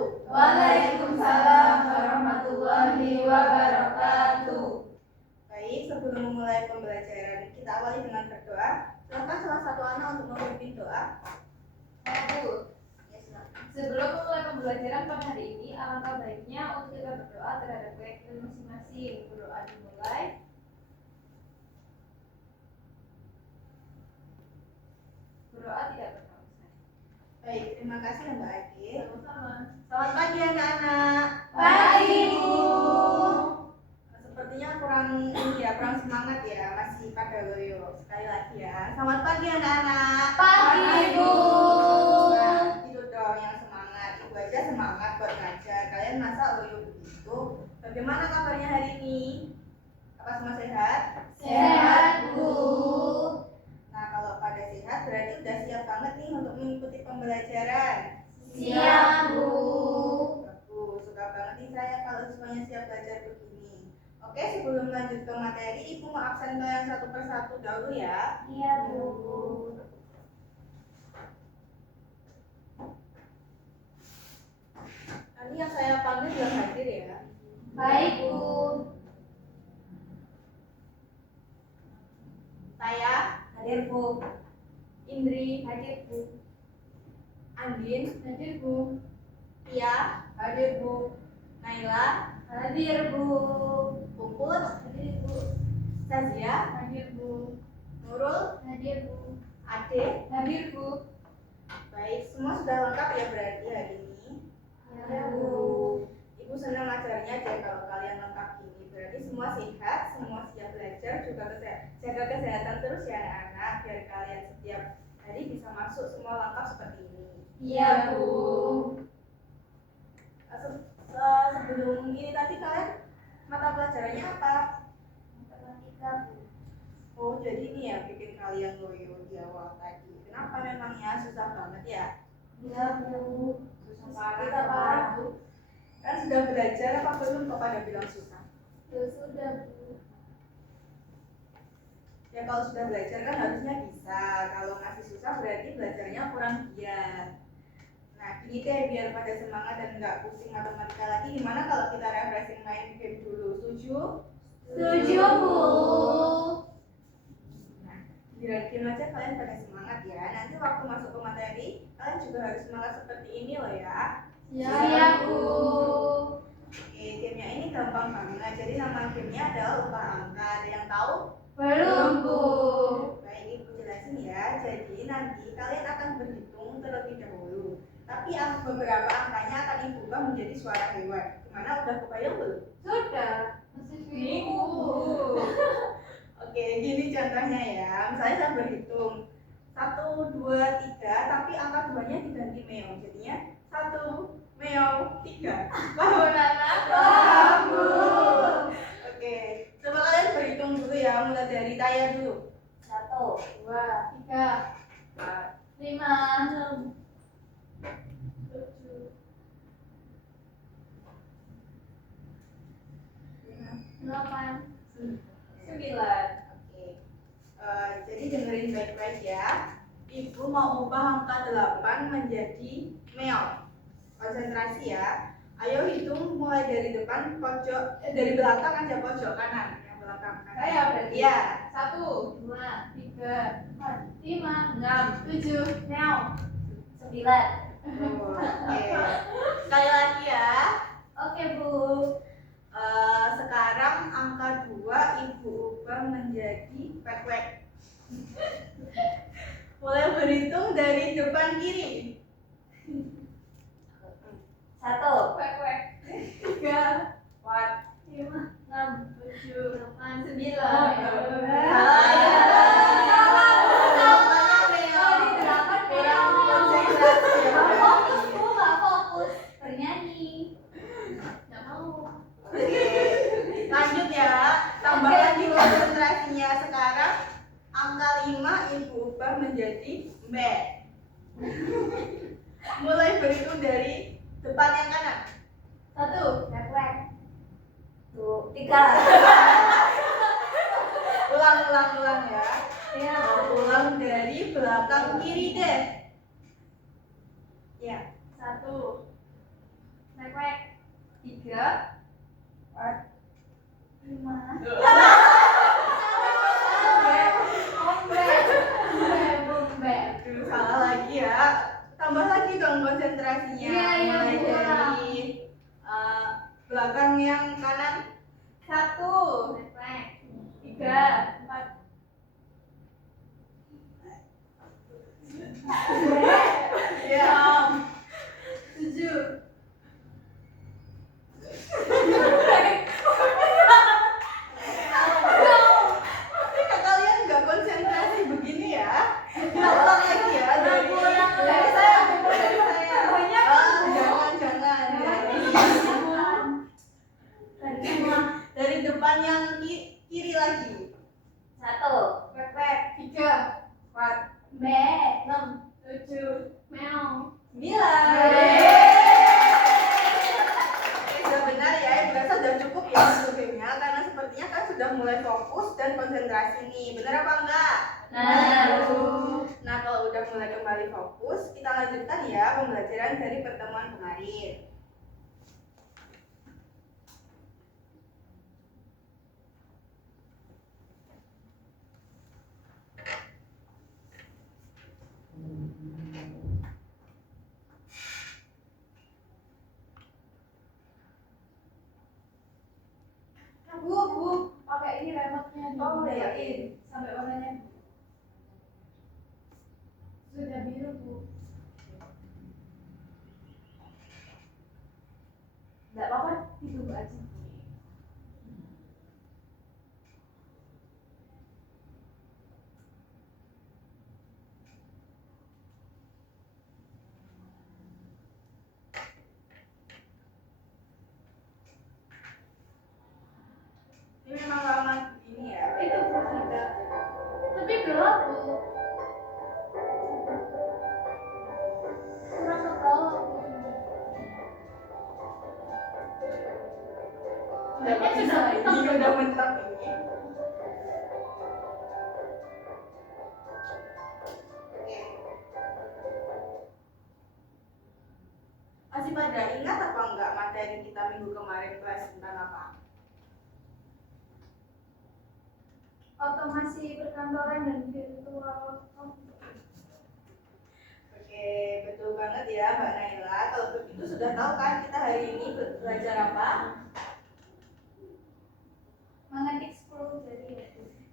wabarakatuh. Waalaikumsalam warahmatullahi wabarakatuh. Baik, sebelum memulai pembelajaran, kita awali dengan berdoa. Silakan salah satu anak untuk memimpin doa. Bu, sebelum memulai pembelajaran pada hari ini, alangkah baiknya untuk kita berdoa terhadap keyakinan masing-masing. Berdoa dimulai. Berdoa tidak berhausan. Baik, terima kasih ya Mbak Ade. Sama-sama. Selamat pagi anak-anak. Pagi, Bu. Sepertinya kurang semangat ya, masih pada loyo. Sekali lagi ya. Selamat pagi anak-anak. Pagi, Bu. Nah, itu dong yang semangat. Ibu aja semangat buat ngajar. Kalian masa loyo begitu? Bagaimana kabarnya hari ini? Apa semua sehat? Sehat, Bu. Nah, kalau pada sehat berarti udah siap banget nih untuk mengikuti pembelajaran. Siap, Bu. Bagus, suka banget nih saya kalau semuanya siap belajar begini. Oke, sebelum lanjut ke materi, Ibu mau absen kalian satu persatu dahulu ya. Iya, Bu. Nanti yang saya panggil belum hadir ya. Baik, Bu. Saya, Hadir, Bu. Indri, Hadir, Bu. Andin, Hadir, Bu. Tia, Hadir, Bu. Naila, Hadir, Bu. Puput, Hadir, Bu. Sazia, Hadir, Bu. Nurul, Hadir, Bu. Ade. Hadir, Bu. Baik, semua sudah lengkap ya berarti hari ini. Ya, Bu. Ibu senang ngajarnya deh kalau kalian lengkap gini. Berarti semua sehat, semua siap belajar, juga jaga kesehatan terus ya anak-anak, biar kalian setiap hari bisa masuk semua lengkap seperti ini. Iya, Bu. Sebelum ini tadi kalian mata pelajarannya apa? Matematika, Bu. Oh, jadi ini ya bikin kalian loyo di awal tadi. Kenapa memangnya susah banget ya? Iya, Bu. Kita parah, Bu. Kan sudah belajar apa belum kok pada bilang susah? Ya sudah, Bu. Ya kalau sudah belajar kan harusnya bisa. Kalau masih susah berarti belajarnya kurang giat. Nah gini deh biar pada semangat dan nggak pusing matematika lagi. Gimana kalau kita refreshing main game dulu? Setuju? Setuju, Bu. Nah biar game aja kalian pada semangat ya. Nanti waktu masuk ke materi kalian juga harus semangat seperti ini loh ya. Siap, Bu. Oke, gamenya ini gampang banget. Jadi nama gamenya adalah ubah angka. Ada yang tahu? Belum, Bu. Baik, Ibu jelasin ya. Jadi nanti kalian akan berhitung terlebih dahulu. Tapi beberapa angkanya akan Ibu ubah menjadi suara hewan. Gimana? Udah kebayang belum? Sudah. Masih bingung, Bu. Oke, gini contohnya ya. Misalnya saya berhitung 1, 2, 3, tapi angka 2-nya diganti meong. Jadinya 1, meong, 3. Paham anak? Paham, Bu. Oke, coba kalian berhitung dulu ya. Mulai dari Taya dulu. 1, 2, 3, 4, 5, 6, 7, 8, 9. Oke. Jadi dengerin baik-baik ya. Ibu mau ubah angka 8 menjadi meong. Konsentrasi ya. Ayo hitung mulai dari depan pojok, dari belakang aja pojok kanan. Yang belakang kanan. Saya berarti. Iya. 1, 2, 3, 4, 5, 6, 7, 9. Oke. Sekali lagi ya. Oke, Bu. Sekarang angka 2 Ibu ubah menjadi pek-pek. Mulai berhitung dari depan kiri. 1, kwek, 3, 4, 5, 6, 7, 8, 9. Fokus, Bu, nggak fokus. Bernyanyi. Nggak mau. Lanjut ya, tambah lagi konsentrasinya. Sekarang angka 5 Ibu ubah menjadi mbak. Mulai berhitung dari depan yang kanan. 1, kwek, 2, 3. Ulang ya. Ya. Ulang dari belakang kiri deh. Ya. 1, 3, 4, 5. Aduh, salah lagi ya. Tambah lagi dong konsentrasinya. Iya, Mulai Bu. dari belakang yang kanan. 1, 3, 4. ya, 7. Kalian nggak konsentrasi begini ya? Kita ulang lagi ya dari saya. Jangan. Dari depan yang kiri lagi. 1, Pepek. 3, 4, 6, 7, meow. 9. Sudah benar ya, Ibu rasa sudah cukup ya sebelumnya karena sepertinya kan sudah mulai fokus dan konsentrasi nih. Benar apa enggak? Nah, kalau udah mulai kembali fokus, kita lanjutkan ya pembelajaran dari pertemuan kemarin. Bu, pakai ini remote-nya. Oh, iya. Sampai warnanya sudah biru, Bu. Enggak apa-apa, ditunggu aja. Ini memang lama begini ya. Itu Bu sudah. Tapi gelap, Bu. Kurang tebal, Bu. Ini udah mentok ini. Oke. Masih pada ingat apa enggak materi kita minggu kemarin kelas tentang apa? Otomasi perkantoran dan virtual office. Oke, betul banget ya Mbak Naila. Kalau begitu sudah tahu kan kita hari ini belajar apa? Mengetik 10 jari.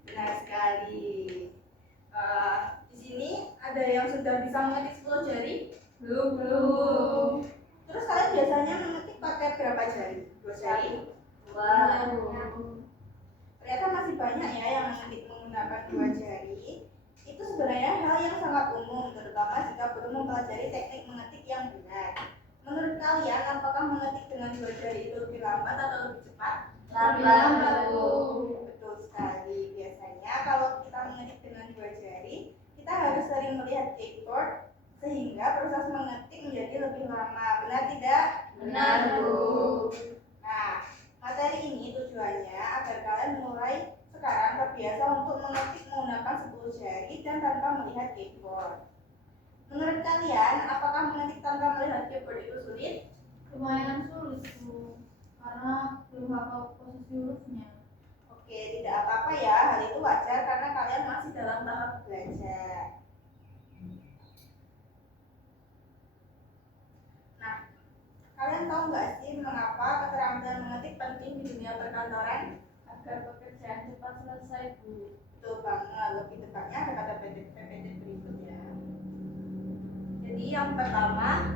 Benar sekali. Di sini ada yang sudah bisa mengetik 10 jari? Belum. Terus kalian biasanya mengetik pakai berapa jari? 2 jari? Ternyata masih banyak ya yang mengetik menggunakan 2 jari. Itu sebenarnya hal yang sangat umum, terutama jika belum mempelajari teknik mengetik yang benar. Menurut kalian, apakah mengetik dengan 2 jari itu lebih lambat atau lebih cepat? Lambat. Betul sekali. Biasanya kalau kita mengetik dengan 2 jari, kita harus sering melihat keyboard sehingga proses mengetik menjadi lebih lama. Benar tidak? Benar, Bu. Nah, materi ini tujuannya agar kalian mulai sekarang terbiasa untuk mengetik menggunakan 10 jari dan tanpa melihat keyboard. Menurut kalian, apakah mengetik tanpa melihat keyboard itu sulit? Lumayan sulit, Bu. Karena belum hafal posisi hurufnya. Oke, tidak apa-apa ya, hal itu wajar karena kalian masih dalam tahap belajar. Nah, kalian tahu nggak sih mengapa keterampilan mengetik penting di dunia perkantoran? Agar pekerjaan cepat selesai, Bu. Betul banget, lebih tepatnya ada kata PPT berikutnya. Jadi yang pertama,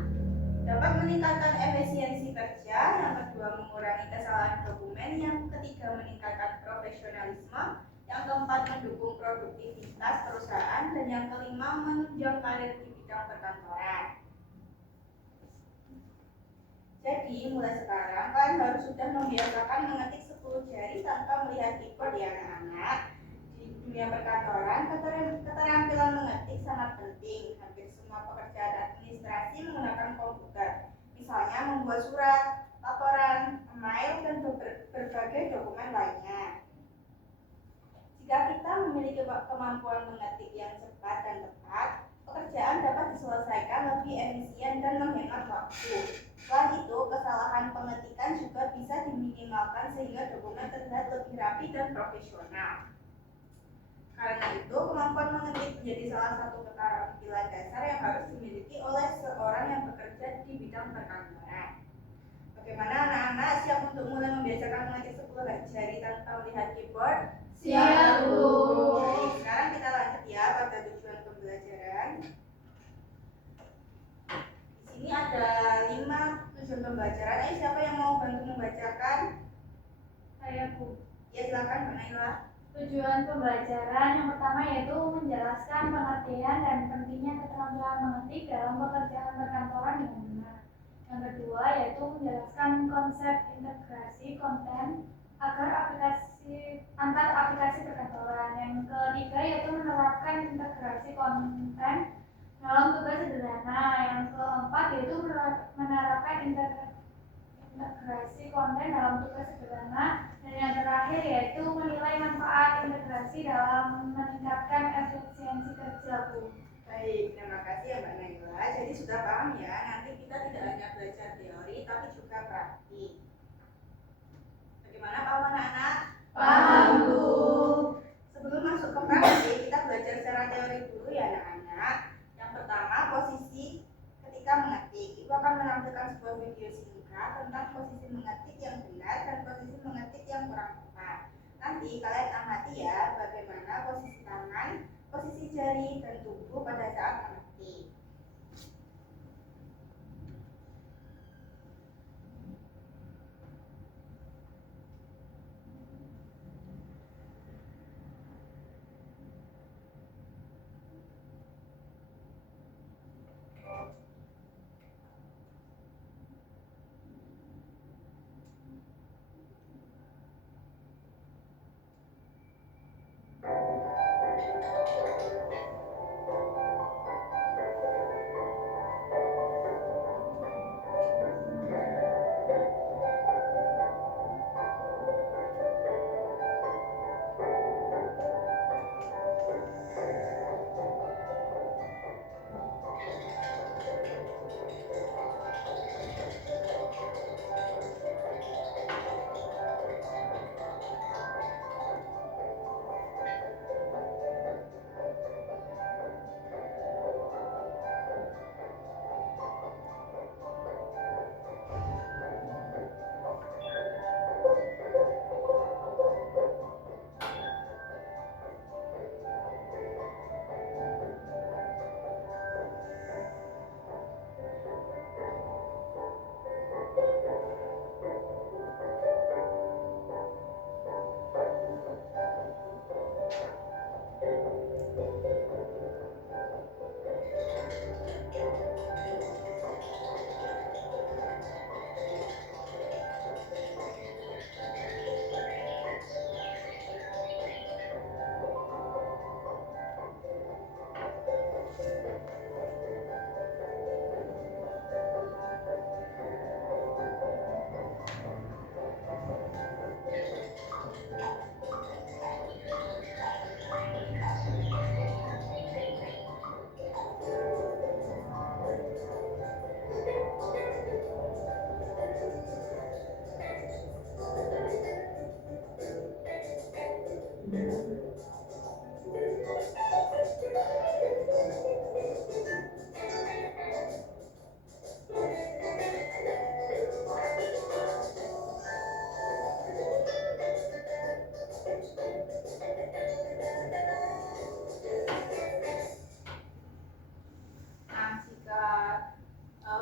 dapat meningkatkan efisiensi kerja, yang kedua mengurangi kesalahan dokumen, yang ketiga meningkatkan profesionalisme, yang keempat mendukung produktivitas perusahaan, dan yang kelima menunjang karir di bidang perkantoran. Jadi mulai sekarang kalian harus sudah membiasakan mengetik 10 jari tanpa melihat keyboard ya anak-anak. Di dunia perkantoran, keterampilan mengetik sangat penting. Hampir semua pekerjaan administrasi menggunakan komputer. Misalnya membuat surat, laporan, email, dan berbagai dokumen lainnya. Jika kita memiliki kemampuan mengetik yang cepat dan tepat, pekerjaan dapat diselesaikan lebih efisien dan menghemat waktu. Selain itu, kesalahan pengetikan juga sehingga dokumen terlihat lebih rapi dan profesional. Karena itu, kemampuan mengetik menjadi salah satu keterampilan dasar yang harus dimiliki oleh seorang yang bekerja di bidang perkantoran. Bagaimana anak-anak, siap untuk mulai membiasakan mengetik 10 jari tanpa melihat keyboard? Siap, Bu. Baik, sekarang kita lanjut ya pada tujuan pembelajaran. Di sini ada 5 tujuan pembelajaran. Siapa yang mau bantu membacakan? Saya, Bu. Ya, silakan, Mbak Naila. Tujuan pembelajaran yang pertama yaitu menjelaskan pengertian dan pentingnya keterampilan mengetik dalam pekerjaan perkantoran dengan benar. Yang kedua yaitu menjelaskan konsep integrasi konten agar antar aplikasi perkantoran. Yang ketiga yaitu menerapkan integrasi konten dalam tugas sederhana. Yang keempat yaitu menerapkan integrasi konten dalam tugas sederhana. Dan yang terakhir yaitu menilai manfaat integrasi dalam meningkatkan efisiensi kerja, Bu. Baik, terima kasih ya Mbak Naila. Jadi sudah paham ya, nanti kita tidak hanya belajar teori tapi juga praktik. Bagaimana paham anak-anak? Paham, Bu. Sebelum masuk ke praktik, kita belajar secara teori dulu ya anak-anak. Yang pertama, posisi ketika mengetik. Ibu akan menampilkan sebuah video singkat tentang posisi mengetik yang benar dan posisi mengetik yang kurang tepat. Nanti kalian amati ya bagaimana posisi tangan, posisi jari, dan tubuh pada saat mengetik.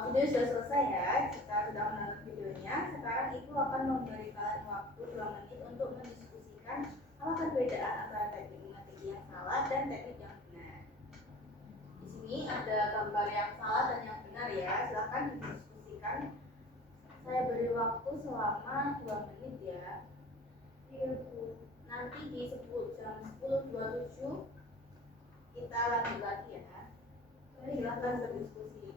Video sudah selesai ya, kita sudah menonton videonya. Sekarang Ibu akan memberi kalian waktu 2 menit untuk mendiskusikan apa perbedaan antara teknik mengetik yang salah dan teknik yang benar. Di sini ada gambar yang salah dan yang benar ya, silahkan didiskusikan. Saya beri waktu selama 2 menit ya. Nanti di jam 10.27 kita lanjut lagi ya. Silahkan berdiskusi.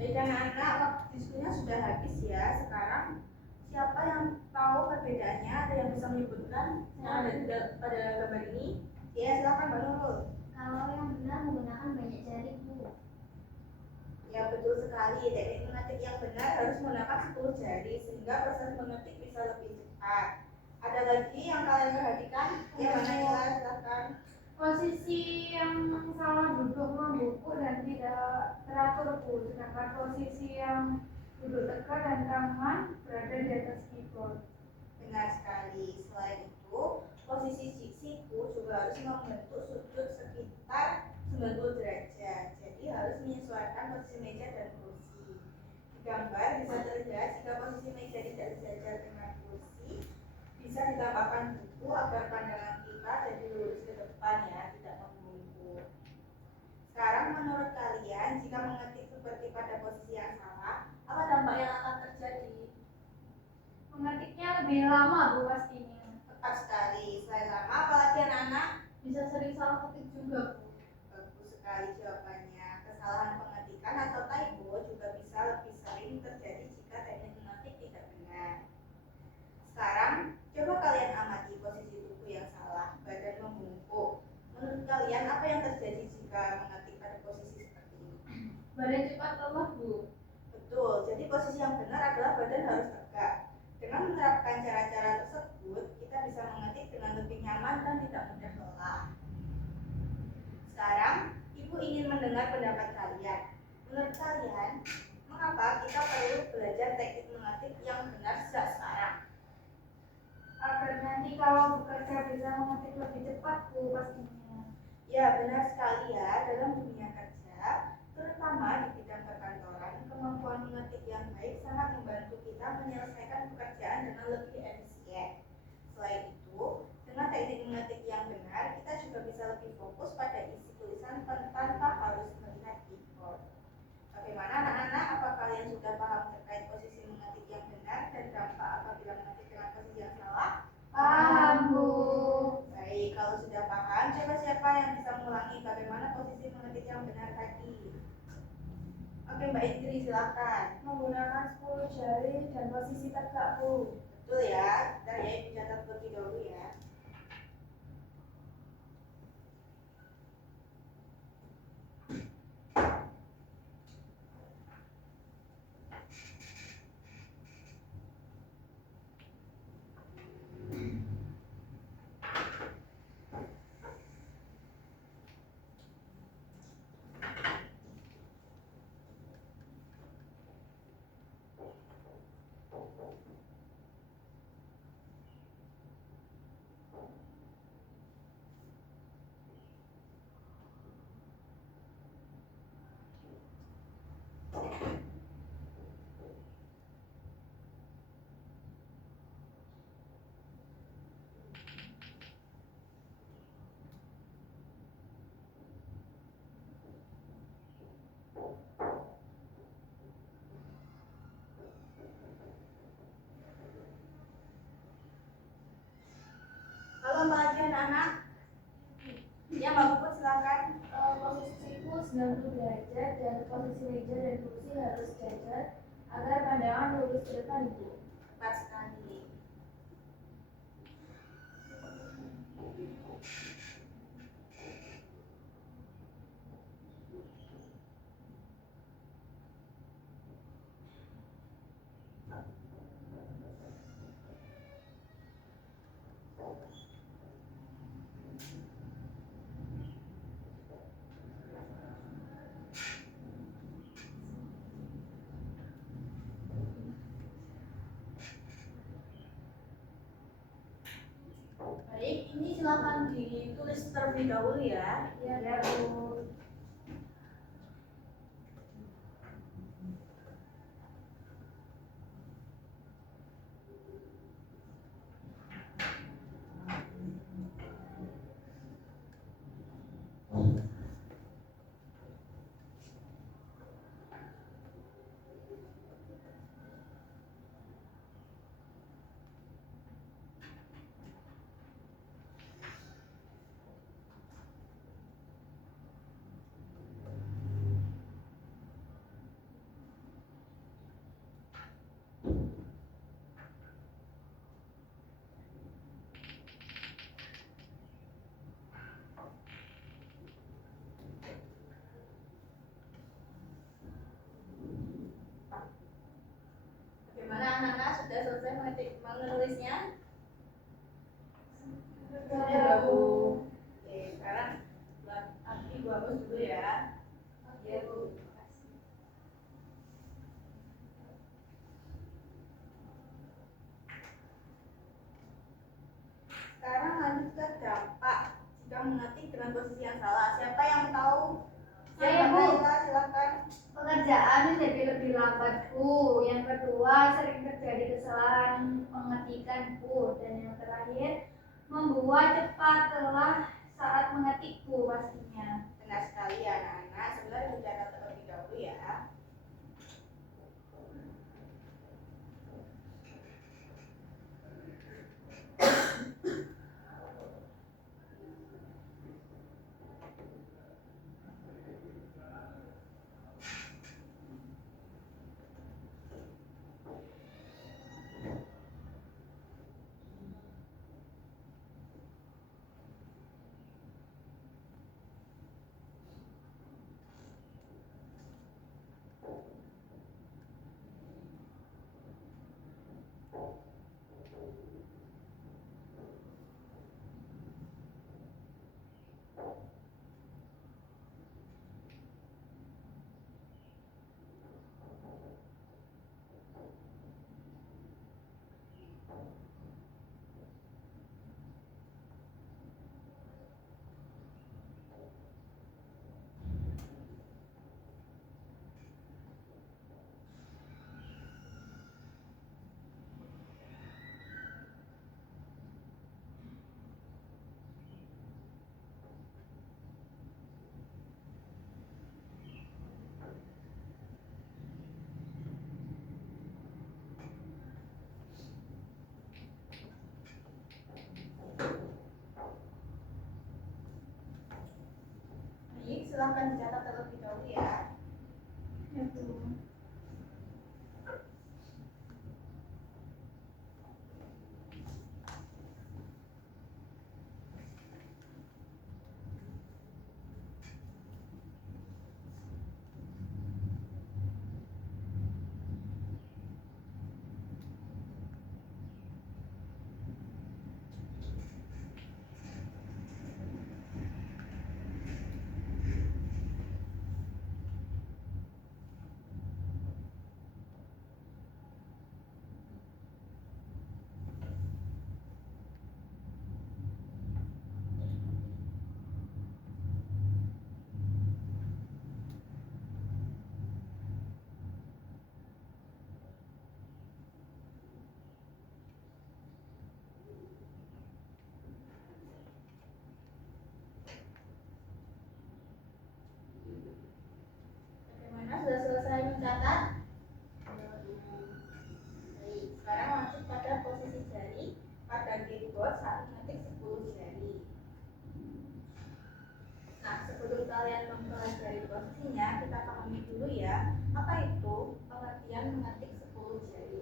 Baik anak-anak, waktu diskusinya sudah habis ya. Sekarang siapa yang tahu perbedaannya? Ada yang bisa menyebutkan yang ada pada gambar ini? Ya, silakan Mbak Nurul. Kalau yang benar menggunakan banyak jari, Bu. Ya, betul sekali. Teknik mengetik yang benar harus menggunakan 10 jari sehingga proses mengetik bisa lebih cepat. Ada lagi yang kalian perhatikan? Yang mana ya? Silakan. Posisi yang salah duduk membungkuk dan tidak teratur, Bu. Sedangkan posisi yang duduk tegak dan tangan berada di atas keyboard. Benar sekali. Selain itu, posisi siku juga harus membentuk sudut sekitar 90 derajat. Jadi harus menyesuaikan posisi meja dan kursi. Di gambar bisa terlihat jika posisi meja tidak sejajar dengan kursi, bisa ditambahkan buku agar pandangan kita jadi lurus ke depan ya, tidak membungkuk. Sekarang menurut kalian, jika mengetik seperti pada posisi yang salah, apa dampak yang akan terjadi? Mengetiknya lebih lama, Bu, pastinya. Tepat sekali. Selain lama, apalagi anak-anak? Bisa sering salah ketik juga, Bu. Bagus sekali jawabannya. Kesalahan pengetikan atau typo juga bisa lebih sering terjadi jika teknik mengetik tidak benar. Sekarang, coba kalian amati posisi tubuh yang salah, badan membungkuk. Menurut kalian, apa yang terjadi jika mengetik pada posisi seperti ini? Badan cepat lelah, Bu. Betul, jadi posisi yang benar adalah badan harus tegak. Dengan menerapkan cara-cara tersebut, kita bisa mengetik dengan lebih nyaman dan tidak mudah lelah. Sekarang, Ibu ingin mendengar pendapat kalian. Menurut kalian, mengapa kita perlu belajar teknik mengetik yang benar sejak sekarang? Agar nanti kalau bekerja bisa mengetik lebih cepat, Bu, pastinya. Ya, benar sekali ya. Dalam dunia kerja, terutama di bidang perkantoran, kemampuan mengetik yang baik sangat membantu kita menyelesaikan pekerjaan dengan lebih efisien. Selain itu, dengan teknik mengetik yang benar, kita juga bisa lebih fokus pada isi tulisan tanpa harus melihat keyboard. Bagaimana anak-anak? Apa kalian sudah paham terkait posisi mengetik yang benar dan dampak apabila mengetik dengan posisi yang salah? Paham, Bu. Baik, kalau sudah paham, coba siapa yang bisa mengulangi bagaimana posisi mengetik yang benar tadi? Oke, Mbak Indri, silakan. Menggunakan 10 jari dan posisi tegak, Bu. Betul ya, ntar ya Ibu catat terlebih dahulu ya. Halo Mbak Adi, anak-anak. Ya, Mbak Puput, silakan. Posisiku 90 derajat dan posisi meja dan kursi harus sejajar agar pandangan lurus ke depan, Bu. Tepat sekali. Baik, ini silakan ditulis terlebih dahulu ya. Ya, Bu. selesai menulisnya? Sudah, Bu. Oke, sekarang buat Ibu hapus dulu ya. Oke, Bu. Sekarang lanjut ke dampak jika mengetik dengan posisi yang salah. Siapa yang tahu? Saya, Bu. Silakan. Pekerjaan menjadi lebih lambat, Bu. Yang kedua, sering terjadi kesalahan pengetikan, Bu. Dan yang terakhir, membuat cepat lelah saat mengetik, Bu, pastinya. Benar sekali ya anak-anak. Sebenarnya dicatat terlebih dahulu ya. Baik, silahkan dicatat terlebih dahulu ya. Ya, Bu. Bagaimana, sudah selesai mencatat? Baik, sekarang lanjut pada posisi jari pada keyboard saat mengetik 10 jari. Nah, sebelum kalian mempelajari posisinya, kita pahami dulu ya, apa itu pengertian mengetik 10 jari.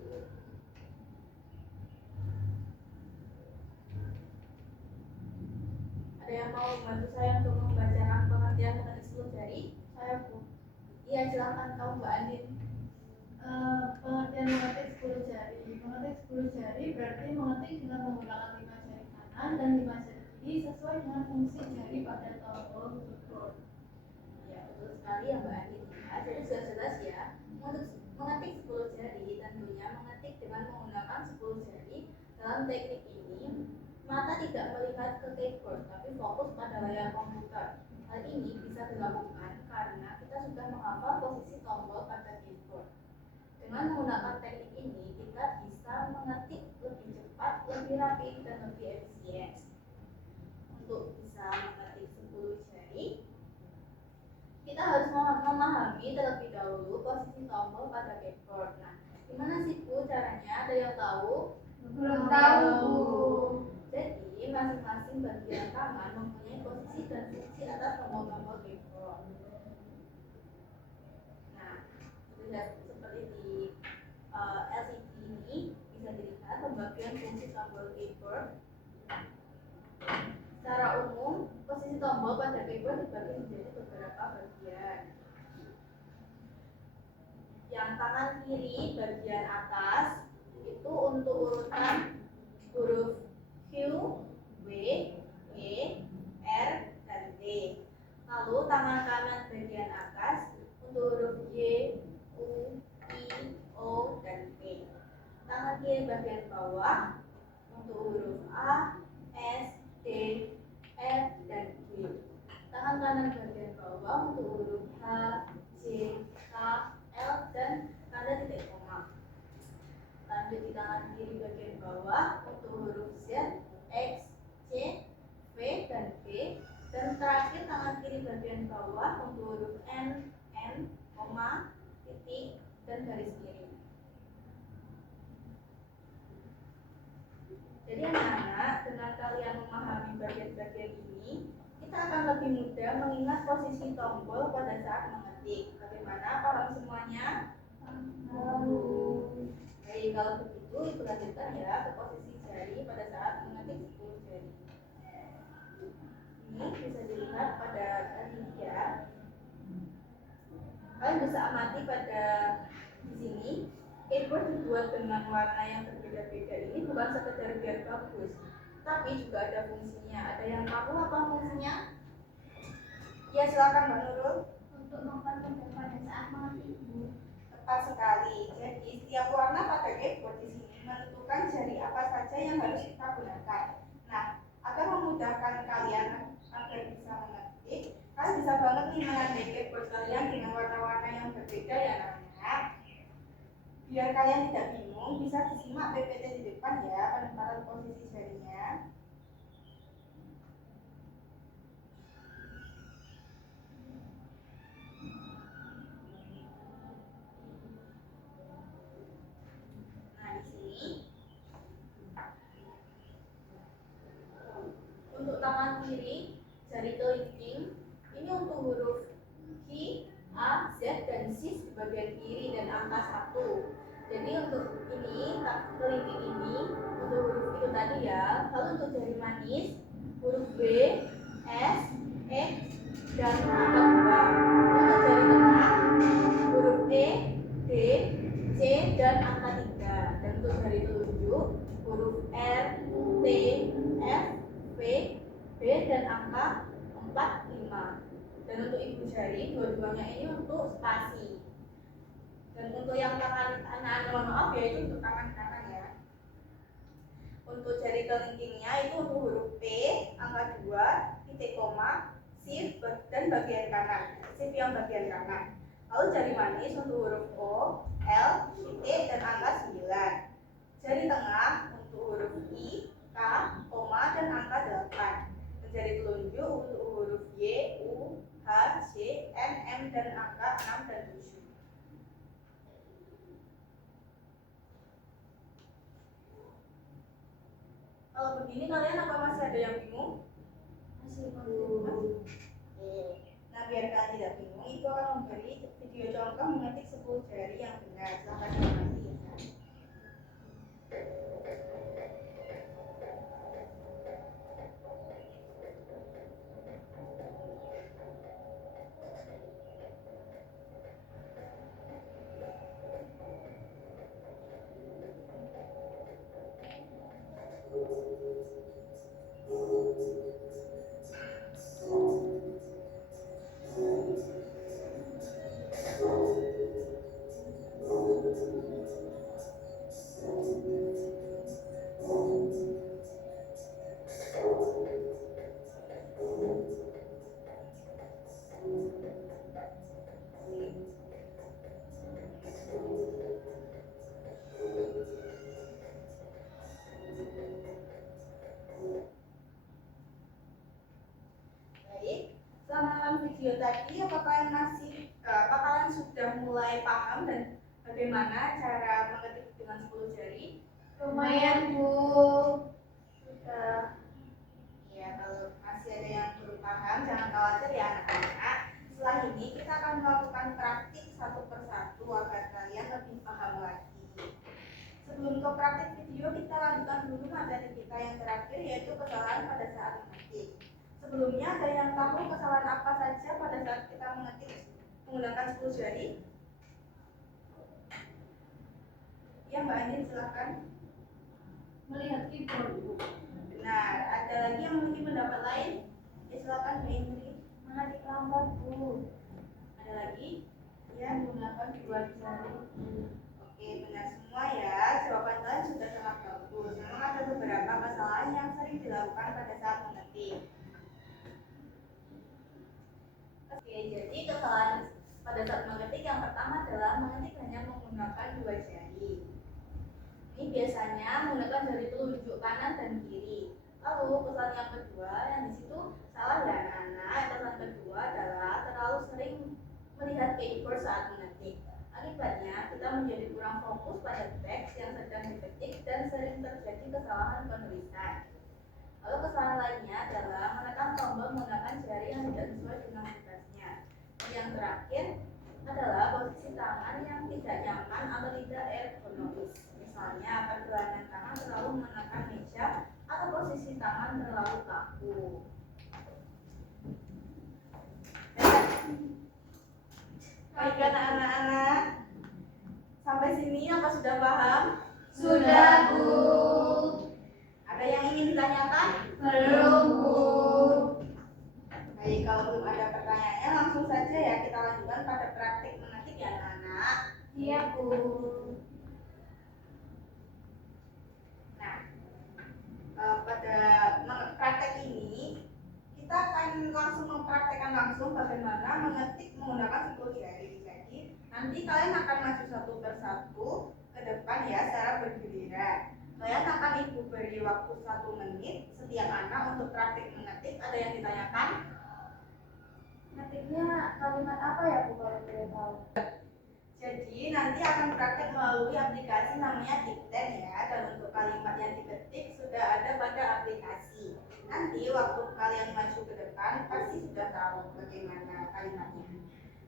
Ada yang mau membantu saya untuk membacakan pengertian mengetik 10 jari? Saya, Bu. Iya, silakan kamu Mbak Andin. Pengertian mengetik 10 jari. Mengetik 10 jari berarti mengetik dengan menggunakan 5 jari kanan dan 5 jari kiri sesuai dengan fungsi jari pada tombol keyboard. Ya, betul sekali ya Mbak Andin. Ya, jadi sudah jelas ya. Untuk mengetik 10 jari tentunya mengetik dengan menggunakan 10 jari. Dalam teknik ini, mata tidak melihat ke keyboard, tapi fokus pada layar komputer. Hal ini bisa dilakukan karena kita sudah menghafal posisi tombol pada keyboard. Dengan menggunakan teknik ini, kita bisa mengetik lebih cepat, lebih rapi, dan lebih efisien. Untuk bisa mengetik 10 jari, kita harus memahami terlebih dahulu posisi tombol pada keyboard. Nah, gimana sih Bu caranya? Ada yang tahu? Belum tahu, Bu. Jadi, masing-masing bagian tangan mempunyai posisi dan fungsi atas tombol-tombol keyboard. Nah, lihat seperti di LCD ini bisa dilihat pembagian fungsi tombol keyboard. Secara umum, posisi tombol pada keyboard dibagi menjadi beberapa bagian. Yang tangan kiri bagian atas itu untuk urutan huruf Q, W, E, R, dan T. Lalu tangan kanan bagian atas untuk huruf Y, U, I, O, dan P. Tangan kiri bagian bawah untuk huruf A, S, D, F, dan G. Tangan kanan bagian bawah untuk huruf H, J, K, L, dan tanda titik koma. Lanjut di tangan kiri bagian bawah untuk huruf Z, X, C, V, dan P. Dan terakhir tangan kiri bagian bawah untuk huruf N, koma, titik, dan garis miring. Jadi anak-anak, dengan kalian memahami bagian-bagian ini, kita akan lebih mudah mengingat posisi tombol pada saat mengetik. Bagaimana? Paham semuanya? Baik, kalau begitu ibu lanjutkan ya ke posisi jari pada saat mengetik 10 jari. Ini bisa dilihat pada tadi ya. Kalian bisa amati pada di sini. Keyboard dibuat dengan warna yang berbeda-beda ini bukan sekedar biar bagus, tapi juga ada fungsinya. Ada yang tahu apa fungsinya? Ya, silakan Mbak Nurul. Untuk mempermudah pada saat mengetik, Bu. Tepat sekali. Jadi setiap warna pada keyboard di sini menentukan jari apa saja yang harus kita gunakan. Nah, agar memudahkan kalian agar bisa mengetik, kalian bisa banget nih menandai keyboard kalian dengan warna-warna yang berbeda ya anak-anak. Biar kalian tidak bingung, bisa disimak PPT di depan ya, penempatan posisi jarinya. Nah, di sini untuk tangan kiri, jari kelingking ini untuk huruf Q, A, Z, dan C di bagian kiri dan angka 1. Jadi untuk ini, kelingking ini untuk huruf itu tadi ya. Lalu untuk jari manis, huruf B, S, X, dan angka 2. Untuk jari tengah, huruf E, D, C, dan angka 3. Dan untuk jari telunjuk, huruf R, T, F, V, B, dan angka 4, 5. Dan untuk ibu jari, dua-duanya ini untuk spasi. Dan untuk yang tangan kanan, mohon maaf ya, itu untuk tangan kanan ya. Untuk jari kelingkingnya itu untuk huruf P, angka 2, titik koma, shift, dan bagian kanan. Shift yang bagian kanan. Lalu jari manis untuk huruf O, L, titik, dan angka 9. Jari tengah untuk huruf I, K, koma, dan angka 8. Dan jari telunjuk untuk huruf Y, U, H, C, N, M, dan angka 6 dan 7. Kalau begini kalian apa masih ada yang bingung? Masih belum. Nah, biar kalian tidak bingung, itu akan memberi video contoh mengetik 10 jari yang benar. Silahkan diamati ya. Video tadi apakah kalian sudah mulai paham dan bagaimana cara mengetik dengan 10 jari? Lumayan, Bu. Sudah. Ya, kalau masih ada yang belum paham jangan khawatir ya anak-anak. Setelah ini kita akan melakukan praktik satu persatu agar kalian lebih paham lagi. Sebelum ke praktik video, kita lanjutkan dulu materi kita yang terakhir, yaitu kesalahan pada saat mengetik. Sebelumnya ada yang tahu kesalahan apa saja pada saat kita mengetik menggunakan 10 jari? Ya, Ya, Mbak Andin silakan. Melihat keyboard, Bu. Benar. Ada lagi yang memiliki pendapat lain? Ya, silakan Mbak Indri. Mengetik lambat, Bu. Ada lagi? Ya. Menggunakan dua jari, Bu. Oke, benar semua ya. Jawaban kalian sudah sangat bagus. Memang ada beberapa kesalahan yang sering dilakukan pada saat mengetik. Oke, jadi kesalahan pada saat mengetik yang pertama adalah mengetik hanya menggunakan dua jari. Ini biasanya menggunakan jari telunjuk kanan dan kiri. Lalu kesalahan yang kedua yang di situ salah ya anak-anak. Kesalahan kedua adalah terlalu sering melihat keyboard saat mengetik. Akibatnya kita menjadi kurang fokus pada teks yang sedang diketik dan sering terjadi kesalahan penulisan. Lalu kesalahan lainnya adalah menekan tombol menggunakan jari yang tidak sesuai dengan tugasnya. Dan yang terakhir adalah posisi tangan yang tidak nyaman atau tidak ergonomis. Misalnya pergelangan tangan terlalu menekan meja atau posisi tangan terlalu kaku. Baik anak-anak, sampai sini apa sudah paham? Sudah, Bu. Ada yang ingin ditanyakan? Belum, Bu. Baik, kalau belum ada pertanyaannya langsung saja ya kita lanjutkan pada praktik mengetik ya anak-anak. Iya, Bu. Nah, pada praktek ini kita akan langsung mempraktekkan langsung bagaimana mengetik menggunakan 10 jari. Jadi nanti kalian akan maju satu persatu ke depan ya secara bergiliran. Kalian akan ibu beri waktu 1 menit setiap anak untuk praktik mengetik. Ada yang ditanyakan? Ngetiknya kalimat apa ya, Bu, kalau boleh tahu? Jadi nanti akan praktek melalui aplikasi namanya Dipten ya. Dan untuk kalimat yang diketik sudah ada pada aplikasi. Nanti waktu kalian maju ke depan pasti sudah tahu bagaimana kalimatnya.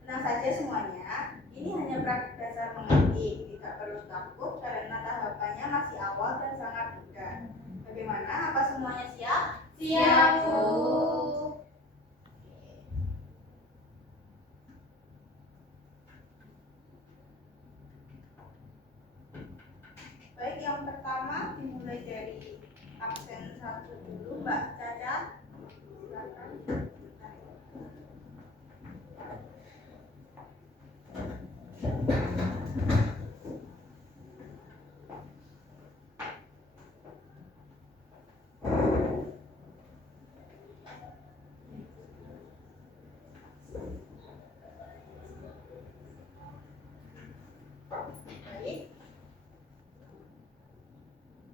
Tenang saja semuanya. Ini hanya praktek dasar mengetik. Tidak perlu takut karena tahapannya masih awal dan sangat mudah. Bagaimana? Apa semuanya siap? Siap, Bu. Baik, yang pertama dimulai dari absen 1 dulu, Mbak Caca. Silakan. Baik.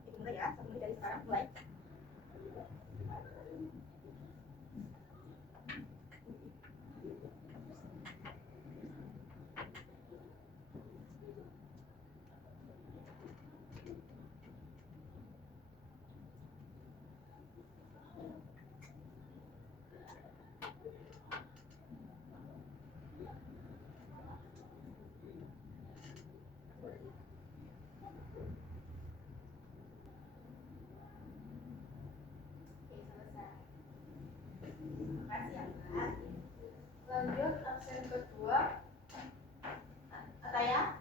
Dimulai ya, mulai dari sekarang mulai. Oke, selesai. Terima kasih ya, Mbak. Lanjut absen kedua. Ataya.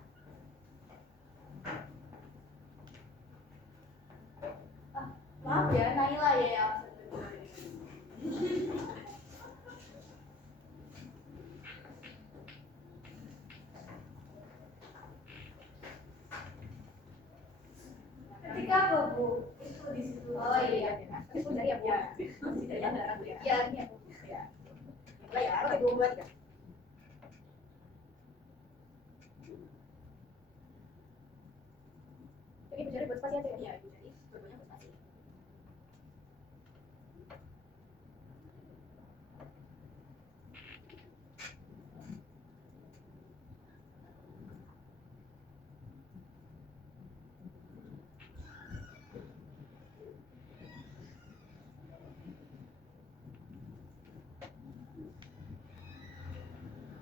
Maaf ya, Naila ya yang absen kedua. Ketik apa, Bu? Itu di situ. Oh, iya. Itu dari ya, Bu. Ya. Dari ya, beneran, Bu, ya. Iya, ini ya, Bu. Ya. Mulai ya, oke, 2, 2, 3. Jadi Bu Jari buat spasi aja ya? Iya, Ibu Jari, dua-duanya berspasi.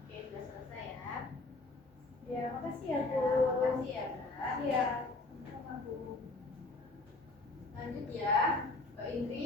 Oke, sudah selesai ya. Ya, makasih ya, Ya, Bu. makasih ya, Mbak. Iya, sama Bu. Lanjut ya, Mbak Indri.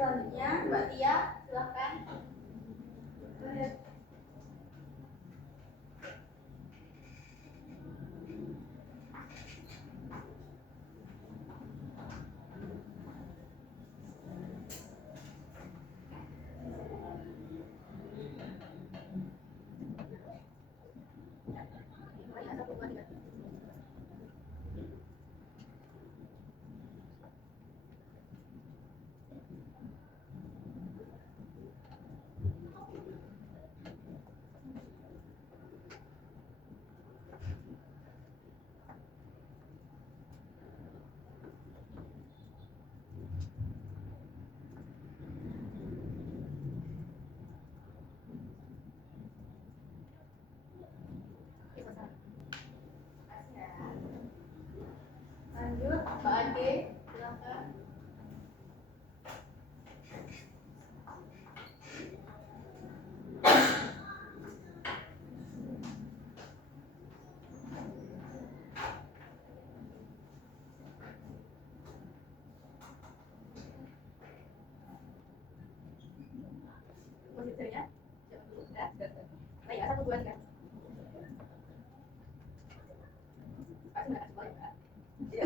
selanjutnya Mbak Tia, silahkan. Lanjut, Mbak Ade, silakan. Posisinya, jangan dulu, ya, nah, ya, 1, 2, 3. Pasti nggak kasih boleh, Mbak. Iya.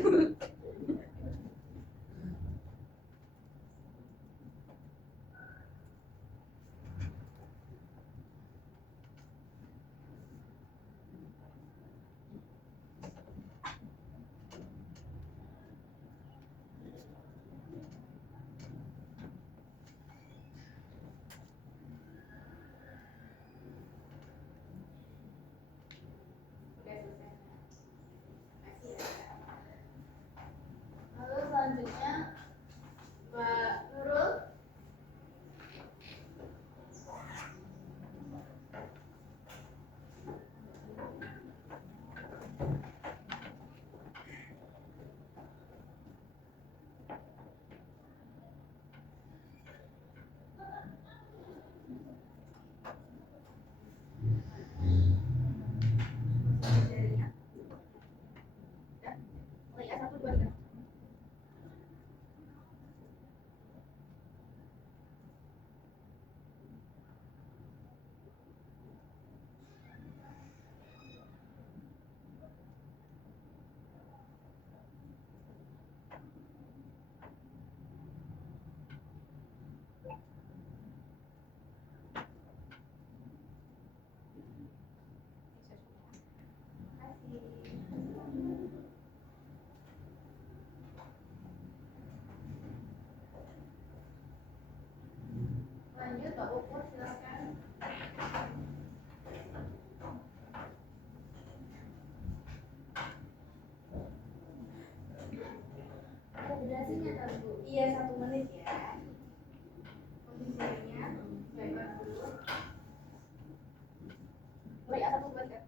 Oke, selesai. Makasih ya. Lalu selanjutnya Mbak Nurul. Jarinya. Ya. Oh ya, 1, 2, 3. Lanjut, Mbak Puput, silakan. Ada durasinya tak Bu? Iya, 1 menit ya. Posisinya, baiklah dulu. Mulai ya, 1, 2, 3.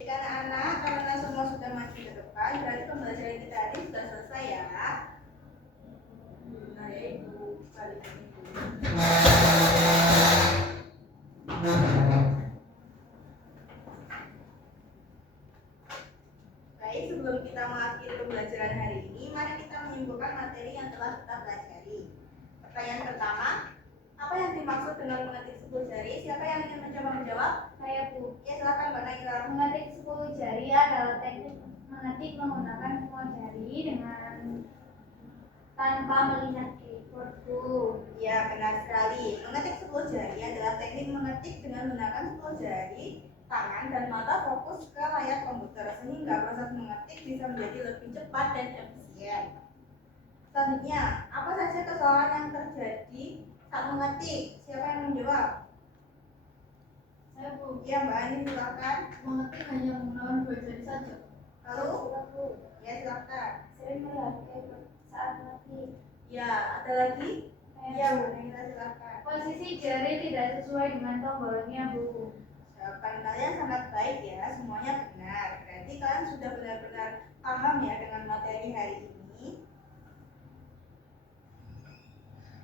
Jadi anak-anak, karena semua sudah maju ke depan, berarti pembelajaran kita hari ini sudah selesai ya. Nah ya Ibu, balik ke Ibu. Baik, sebelum kita mengakhiri pembelajaran hari ini, mari kita menyimpulkan materi yang telah kita pelajari. Pertanyaan pertama, apa yang dimaksud dengan mengetik 10 jari? Siapa yang ingin mencoba menjawab? Saya Bu. Ya, silakan Mbak Naila. Mengetik 10 jari adalah teknik mengetik menggunakan semua jari dengan tanpa melihat keyboard Bu. Ya, benar sekali. Mengetik 10 jari adalah teknik mengetik dengan menggunakan 10 jari, tangan dan mata fokus ke layar komputer sehingga proses mengetik bisa menjadi lebih cepat dan efisien. Selanjutnya, apa saja kesalahan yang terjadi saat mengetik? Siapa yang menjawab? Saya Bu. Ya, Mbak Ani, silakan. Mengetik hanya menggunakan 2 jari saja. Lalu? Bu. Ya, silakan. Sering melihat keyboard saat mengetik. Ya, ada lagi? Ya, Bu Naila, silakan. Posisi jari tidak sesuai dengan tombolnya Bu. Jawaban kalian sangat baik ya, semuanya benar. Berarti kalian sudah benar-benar paham ya dengan materi hari ini.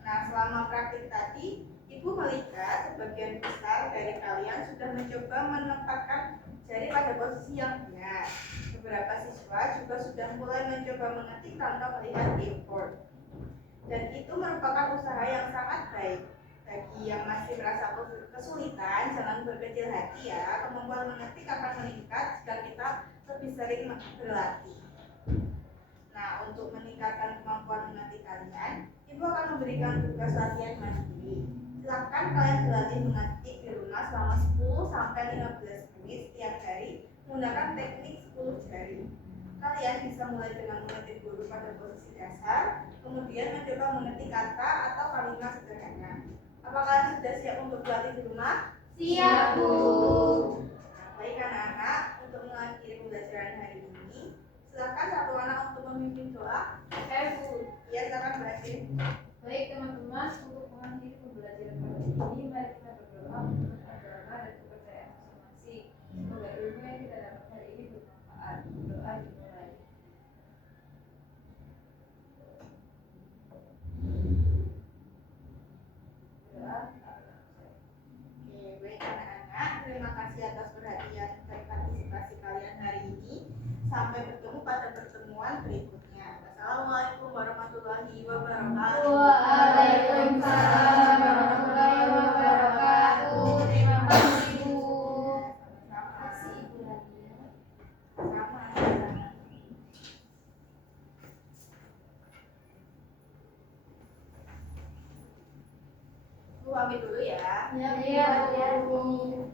Nah, selama praktik tadi, Ibu melihat sebagian besar dari kalian sudah mencoba menempatkan jari pada posisi yang benar. Beberapa siswa juga sudah mulai mencoba mengetik tanpa melihat keyboard. Dan itu merupakan usaha yang sangat baik. Bagi yang masih merasa kesulitan, jangan berkecil hati ya. Kemampuan mengetik akan meningkat jika kita lebih sering berlatih. Nah, untuk meningkatkan kemampuan mengetik kalian, Ibu akan memberikan tugas latihan mandiri. Silakan kalian berlatih mengetik di rumah selama 10 sampai 15 menit setiap hari menggunakan teknik 10 jari. Kalian bisa mulai dengan mengetik huruf pada posisi dasar, kemudian mencoba mengetik kata atau kalimat sederhana. Apa kalian sudah siap untuk berlatih di rumah? Siap, Bu. Nah, baik anak-anak, untuk mengakhiri pembelajaran hari ini, silakan satu anak untuk memimpin doa. Bu. Ya, silakan berlatih. Baik teman-teman, untuk mengakhiri pembelajaran kali ini, mari kita berdoa untuk agama dan kepercayaan masing-masing. Semoga ilmu yang kita dapat hari ini bermanfaat. Doa dimulai. Doa. Oke, baik anak-anak, terima kasih atas perhatian dan partisipasi kalian hari ini. Sampai bertemu pada pertemuan berikutnya. Wassalamualaikum warahmatullahi wabarakatuh. Waalaikumsalam warahmatullahi wabarakatuh. Terima kasih, Bu. Sama-sama. Kasih Ibu lagi ya. Sama. Bu pamit dulu ya. Iya, Bu.